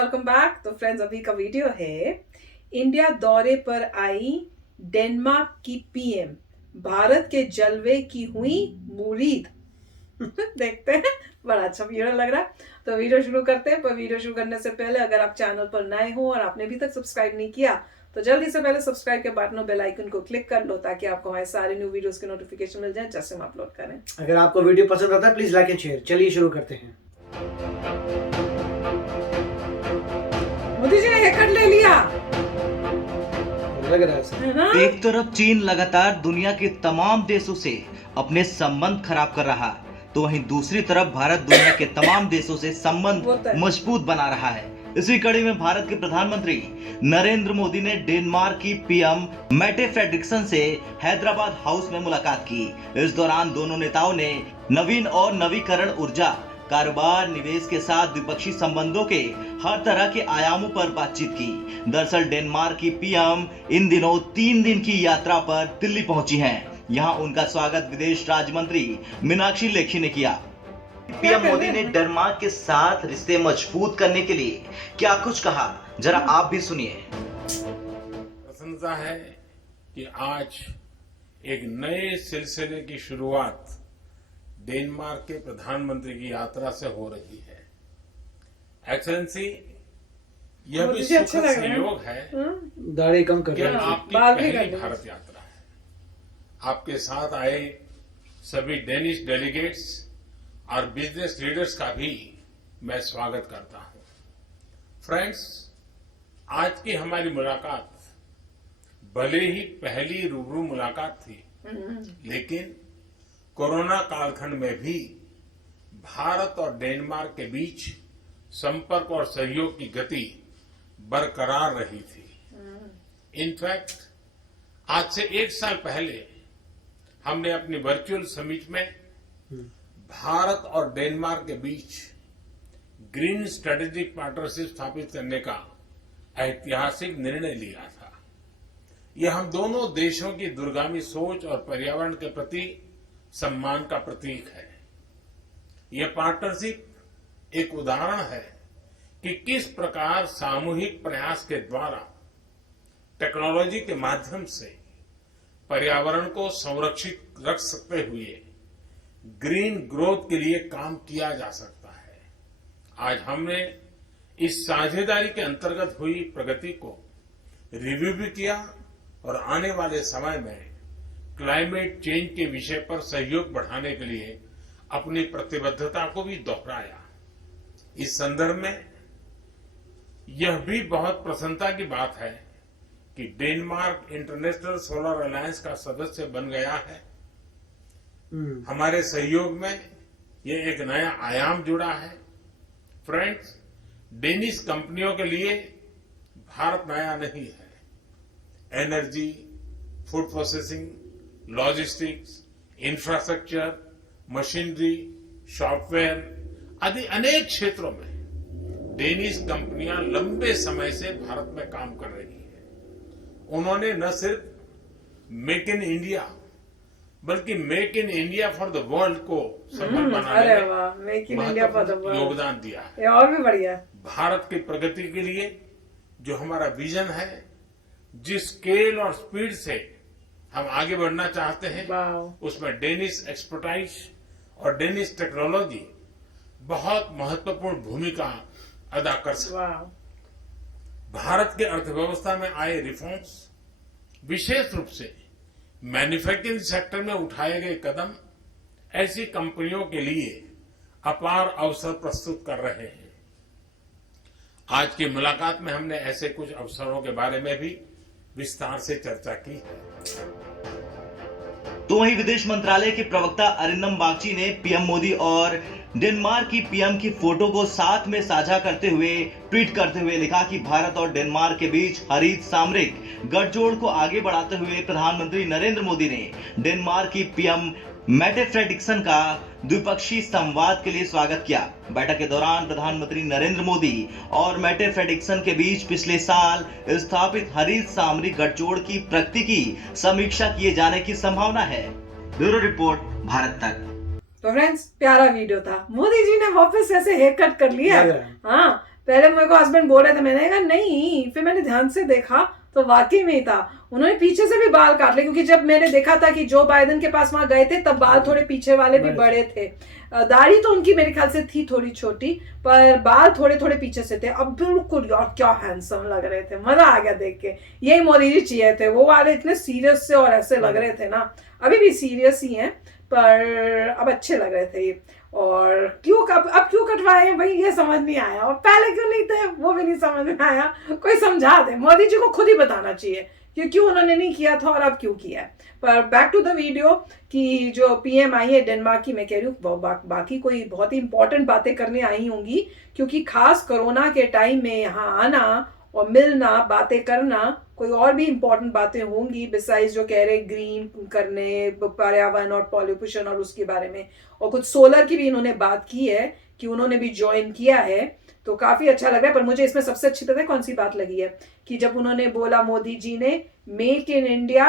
Welcome back. तो friends, अभी का वीडियो है इंडिया दौरे पर आई डेनमार्क की पीएम, भारत के जलवे की हुई मुरीद। देखते हैं, बड़ा अच्छा वीडियो लग रहा है। तो वीडियो शुरू करते हैं। पर वीडियो शुरू करने से पहले अगर आप चैनल पर नए हो और आपने अभी तक सब्सक्राइब नहीं किया तो जल्दी से पहले सब्सक्राइब के बटन और बेल आइकन को क्लिक कर लो ताकि आपको हमारे सारे न्यू वीडियोस के नोटिफिकेशन मिल जाए जैसे हम अपलोड करें। अगर आपको वीडियो पसंद आता है प्लीज लाइक एंड शेयर। चलिए शुरू करते हैं। मोदी जी ने हेयर ले लिया, लग रहा है सर। है ना? एक तरफ चीन लगातार दुनिया के तमाम देशों से अपने संबंध खराब कर रहा है तो वहीं दूसरी तरफ भारत दुनिया के तमाम देशों से संबंध मजबूत बना रहा है। इसी कड़ी में भारत के प्रधानमंत्री नरेंद्र मोदी ने डेनमार्क की पीएम मेटे फ्रेडरिक्सन से हैदराबाद हाउस में मुलाकात की। इस दौरान दोनों नेताओं ने नवीन और नवीकरण ऊर्जा, कारोबार, निवेश के साथ द्विपक्षीय संबंधों के हर तरह के आयामों पर बातचीत की। दरअसल डेनमार्क की पीएम इन दिनों 3 दिन की यात्रा पर दिल्ली पहुंची हैं। यहाँ उनका स्वागत विदेश राज्य मंत्री मीनाक्षी लेखी ने किया। पीएम मोदी ने डेनमार्क के साथ रिश्ते मजबूत करने के लिए क्या कुछ कहा, जरा आप भी सुनिए। प्रसन्नता है कि आज एक नए सिलसिले की शुरुआत डेनमार्क के प्रधानमंत्री की यात्रा से हो रही है। एक्सेलेंसी, यह भी सुखद संयोग है दाढ़ी कम कर कि रहे हैं। आपकी पहली भारत यात्रा है। आपके साथ आए सभी डेनिश डेलीगेट्स और बिजनेस लीडर्स का भी मैं स्वागत करता हूं। फ्रेंड्स, आज की हमारी मुलाकात भले ही पहली रूबरू मुलाकात थी, लेकिन कोरोना कालखंड में भी भारत और डेनमार्क के बीच संपर्क और सहयोग की गति बरकरार रही थी। इनफैक्ट आज से 1 साल पहले हमने अपनी वर्चुअल समिट में भारत और डेनमार्क के बीच ग्रीन स्ट्रेटेजिक पार्टनरशिप स्थापित करने का ऐतिहासिक निर्णय लिया था। यह हम दोनों देशों की दूरगामी सोच और पर्यावरण के प्रति सम्मान का प्रतीक है। यह पार्टनरशिप एक उदाहरण है कि किस प्रकार सामूहिक प्रयास के द्वारा टेक्नोलॉजी के माध्यम से पर्यावरण को संरक्षित रख सकते हुए ग्रीन ग्रोथ के लिए काम किया जा सकता है। आज हमने इस साझेदारी के अंतर्गत हुई प्रगति को रिव्यू भी किया और आने वाले समय में क्लाइमेट चेंज के विषय पर सहयोग बढ़ाने के लिए अपनी प्रतिबद्धता को भी दोहराया। इस संदर्भ में यह भी बहुत प्रसन्नता की बात है कि डेनमार्क इंटरनेशनल सोलर अलायंस का सदस्य बन गया है। हमारे सहयोग में यह एक नया आयाम जुड़ा है। फ्रेंड्स, डेनिश कंपनियों के लिए भारत नया नहीं है। Energy, food processing, logistics, infrastructure, machinery, software आदि अनेक क्षेत्रों में डेनिश कंपनियां लंबे समय से भारत में काम कर रही है। उन्होंने न सिर्फ मेक इन इंडिया बल्कि make in India for the world को सफल बनाने में योगदान दिया है। और भी बढ़िया। भारत की प्रगति के लिए जो हमारा विजन है, जिस स्केल और स्पीड से हम आगे बढ़ना चाहते हैं, उसमें डेनिश एक्सपर्टाइज और डेनिश टेक्नोलॉजी बहुत महत्वपूर्ण भूमिका अदा कर सकते हैं। भारत के अर्थव्यवस्था में आए रिफॉर्म्स, विशेष रूप से मैन्युफैक्चरिंग सेक्टर में उठाए गए कदम ऐसी कंपनियों के लिए अपार अवसर प्रस्तुत कर रहे हैं। आज की मुलाकात में हमने ऐसे कुछ अवसरों के बारे में भी विस्तार से चर्चा की है। तो वहीं विदेश मंत्रालय के प्रवक्ता अरिंदम बागची ने पीएम मोदी और डेनमार्क की पीएम की फोटो को साथ में साझा करते हुए ट्वीट करते हुए लिखा कि भारत और डेनमार्क के बीच हरित सामरिक गठजोड़ को आगे बढ़ाते हुए प्रधानमंत्री नरेंद्र मोदी ने डेनमार्क की पीएम मेटे फ्रेडरिक्सन का द्विपक्षीय संवाद के लिए स्वागत किया। बैठक के दौरान प्रधानमंत्री नरेंद्र मोदी और मेटे फ्रेडरिक्सन के बीच पिछले साल स्थापित हरित सामरिक गठजोड़ की प्रगति की समीक्षा किए जाने की संभावना है। ब्यूरो रिपोर्ट, भारत तक। तो फ्रेंड्स, प्यारा वीडियो था। मोदी जी ने वापस ऐसे हेयर कट कर लिया। हाँ, पहले मेरे को हस्बैंड बोल रहे थे, मैंने कहा नहीं, फिर मैंने ध्यान से देखा तो वाकई में ही था। उन्होंने पीछे से भी बाल काट लिए, क्योंकि जब मैंने देखा था कि जो बाइडेन के पास वहां गए थे तब बाल थोड़े पीछे वाले भी बड़े थे। दाढ़ी तो उनकी मेरे ख्याल से थी थोड़ी छोटी, पर बाल थोड़े थोड़े पीछे से थे। अब बिल्कुल यार क्या हैंडसम लग रहे थे, मजा आ गया देख के। यही मोदी जी चाहिए थे, वो वाले इतने सीरियस से और ऐसे लग रहे थे ना, अभी भी सीरियस ही हैं पर अब अच्छे लग रहे थे। और क्यों अब क्यों कटवाए हैं भाई, ये समझ नहीं आया। और पहले क्यों नहीं थे वो भी नहीं समझ में आया, कोई समझा दे। मोदी जी को खुद ही बताना चाहिए कि क्यों उन्होंने नहीं किया था और अब क्यों किया है। पर बैक टू द वीडियो कि जो पीएम आई है डेनमार्क की, मैं कह रही हूँ बाकी कोई बहुत ही इंपॉर्टेंट बातें करने आई होंगी, क्योंकि खास कोरोना के टाइम में यहाँ आना और मिलना, बातें करना, कोई और भी इंपॉर्टेंट बातें होंगी बिसाइज जो कह रहे ग्रीन करने, पर्यावरण और पॉल्यूशन और उसके बारे में। और कुछ सोलर की भी इन्होंने बात की है कि उन्होंने भी ज्वाइन किया है, तो काफी अच्छा लग रहा है। पर मुझे इसमें सबसे अच्छी पता है कौन सी बात लगी है, कि जब उन्होंने बोला मोदी जी ने make in India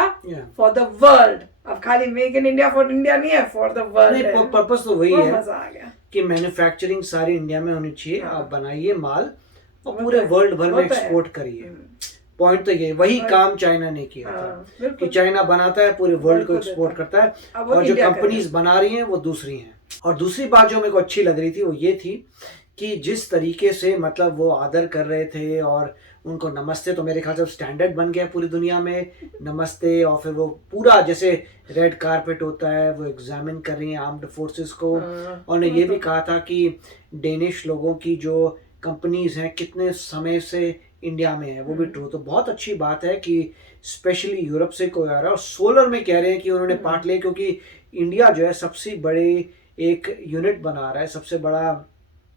for the world. अब खाली make in India for India नहीं है, फॉर द वर्ल्ड। पर्पस तो वही है, मजा आ गया कि मैन्युफैक्चरिंग सारी इंडिया में होनी चाहिए। आप बनाइए माल और पूरे वर्ल्ड भर में एक्सपोर्ट करिए। पॉइंट तो ये, वही काम चाइना ने किया था कि चाइना बनाता है, पूरे वर्ल्ड को एक्सपोर्ट करता है, और जो कंपनीज बना रही हैं वो दूसरी हैं। और दूसरी बात जो मेरे को अच्छी लग रही थी वो ये थी कि जिस तरीके से मतलब वो आदर कर रहे थे और उनको नमस्ते, तो मेरे ख्याल से स्टैंडर्ड बन गया पूरी दुनिया में और फिर वो पूरा जैसे रेड कारपेट होता है वो एग्जामिन कर रही हैं आर्म्ड फोर्सेस को। और ने ये भी कहा था कि डेनिश लोगों की जो कंपनीज हैं कितने समय से इंडिया में है, वो भी ट्रू। तो बहुत अच्छी बात है कि स्पेशली यूरोप से कोई आ रहा है। और सोलर में कह रहे हैं कि उन्होंने पार्ट लिया, क्योंकि इंडिया जो है सबसे बड़े एक यूनिट बना रहा है, सबसे बड़ा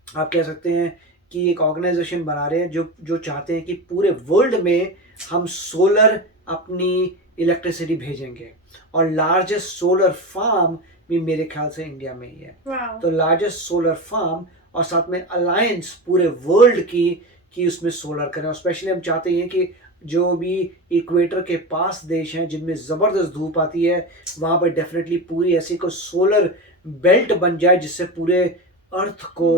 आप कह सकते हैं कि एक ऑर्गेनाइजेशन बना रहे हैं जो चाहते हैं कि पूरे वर्ल्ड में हम सोलर अपनी इलेक्ट्रिसिटी भेजेंगे। और लार्जेस्ट सोलर फार्म भी मेरे ख्याल से इंडिया में ही है। तो लार्जेस्ट सोलर फार्म और साथ में अलायंस पूरे वर्ल्ड की उसमें सोलर करें। और स्पेशली हम चाहते हैं कि जो भी इक्वेटर के पास देश हैं जिनमें ज़बरदस्त धूप आती है, वहाँ पर डेफिनेटली पूरी ऐसी कोई सोलर बेल्ट बन जाए जिससे पूरे अर्थ को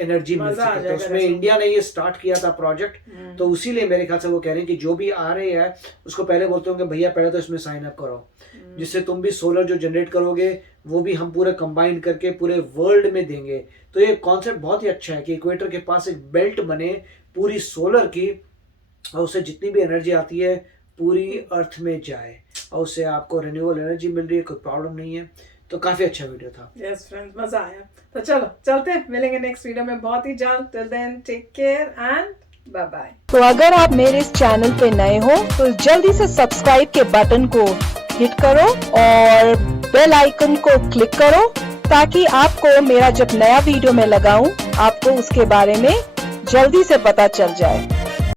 एनर्जी मिल सके। तो उसमें इंडिया ने ये स्टार्ट किया था प्रोजेक्ट, तो उसीलिए मेरे ख्याल से वो कह रहे हैं कि जो भी आ रहे हैं उसको पहले बोलते होंगे भैया पहले तो इसमें साइन अप करो, जिससे तुम भी सोलर जो जनरेट करोगे वो भी हम पूरे कंबाइन करके पूरे वर्ल्ड में देंगे। तो ये कॉन्सेप्ट बहुत ही अच्छा है कि इक्वेटर के पास एक बेल्ट बने पूरी सोलर की, और उससे जितनी भी एनर्जी आती है पूरी अर्थ में जाए, और उससे आपको रिन्यूएबल एनर्जी मिल रही है, कोई प्रॉब्लम नहीं है। तो काफी अच्छा वीडियो था। यस फ्रेंड्स, मजा आया। तो चलो चलते हैं, मिलेंगे नेक्स्ट वीडियो में बहुत ही जल्द। Till then take care and bye bye. तो अगर आप मेरे इस चैनल पे नए हो तो जल्दी से सब्सक्राइब के बटन को हिट करो और बेल आइकन को क्लिक करो, ताकि आपको मेरा जब नया वीडियो मैं लगाऊं आपको उसके बारे में जल्दी से पता चल जाए।